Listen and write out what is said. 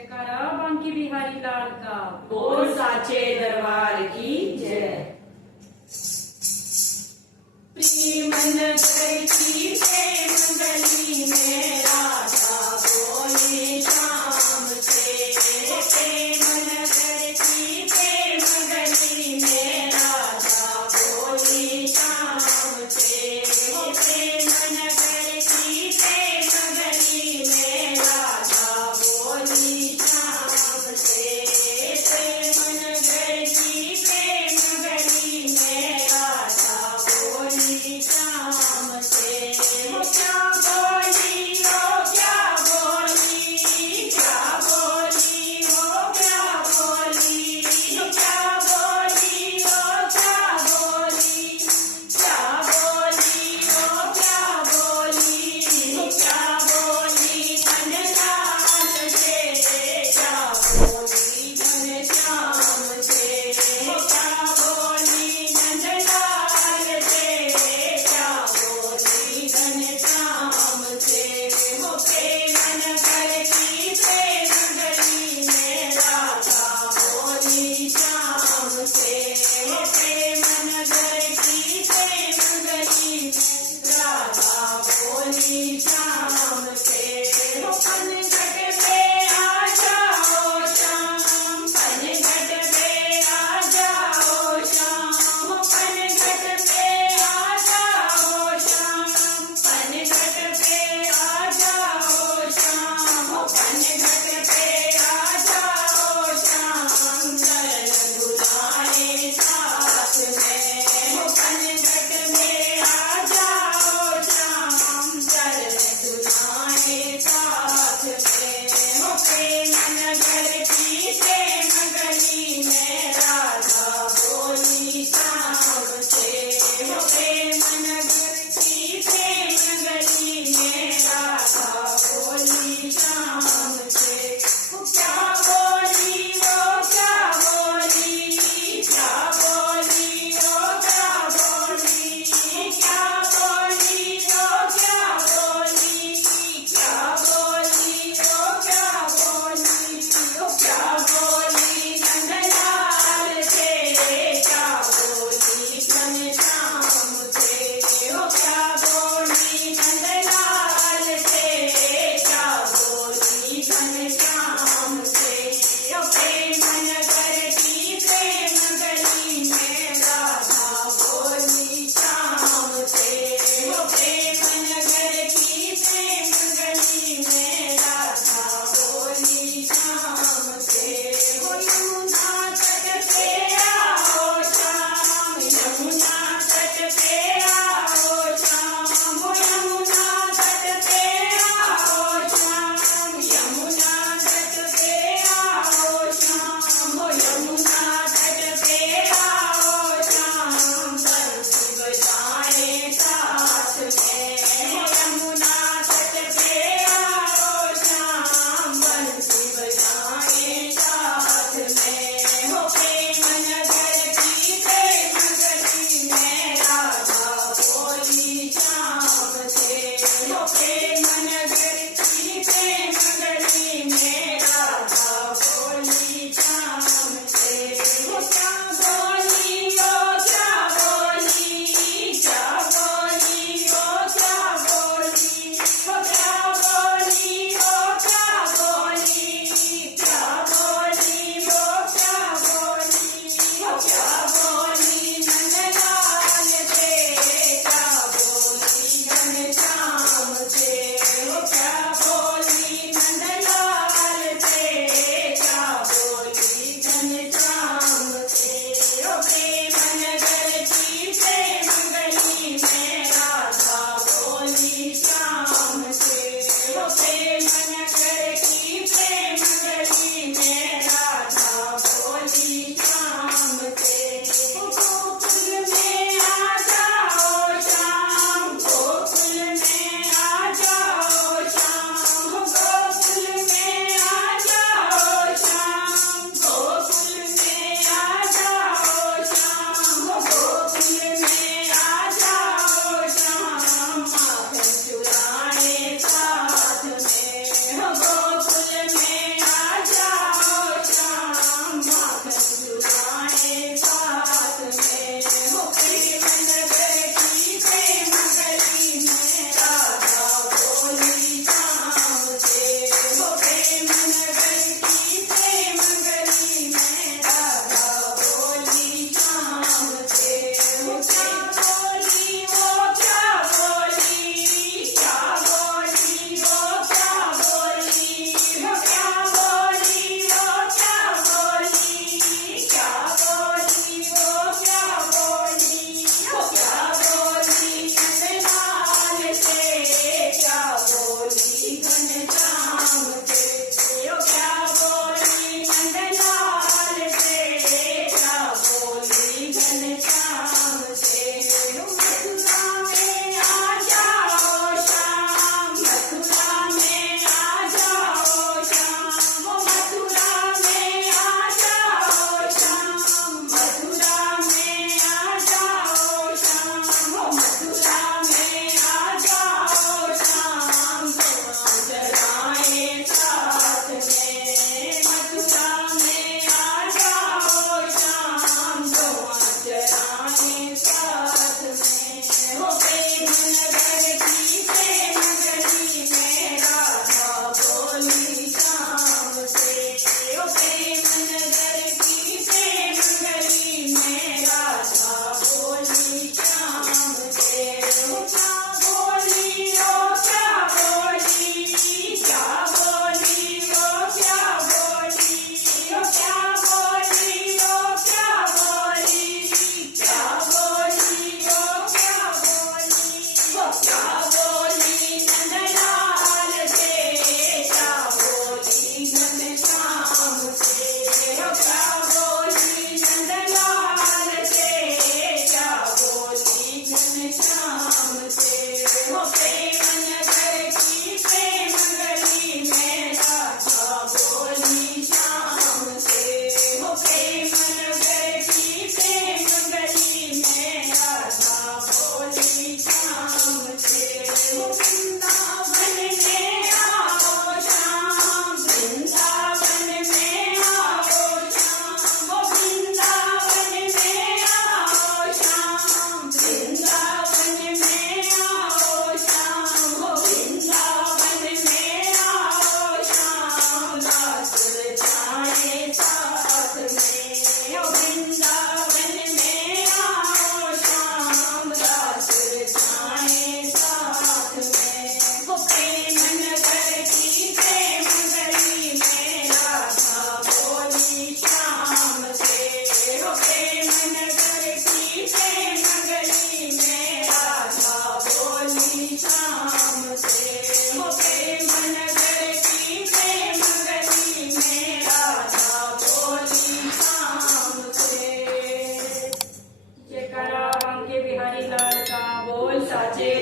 जयकारा बांकी बिहारी लाल का। बोल साचे दरबार की जय। प्रेमन करती प्रेम गली में राधा बोले शाम से। प्रेमन करती प्रेम गली में राधा बोले शाम से। प्रेमन करती प्रेम गली में राधा बोली शाम से। प्रेमन करती प्रेम गली में राधा बोली शाम से। वो क्या बोली वो क्या बोली, क्या बोली वो क्या बोली, क्या बोली वो क्या बोली, क्या बोली वो क्या बोली, क्या बोली घनश्याम से, क्या बोली घनश्याम से, क्या बोली नंदलाल से, क्या बोली घनश्याम से। वो प्रेमन करती प्रेम गली में राधा बोली शाम से। वो प्रेमन करती प्रेम गली में राधा बोली शाम से। वो पनघट पे आ जाओ शाम, पनघट पे आ जाओ शाम, पनघट पे आ जाओ शाम, पनघट पे आ जाओ शाम, पनघट पे आ जाओ शाम। चरण बुलाए साथ में, पनघट में आ जाओ शाम, चरण नगर की प्रेम गली में राधा बोली शाम से। वो प्रेम नगर की प्रेम गली में राधा बोली शाम से। जयकारा बांके बिहारी लाल का। बोल साचे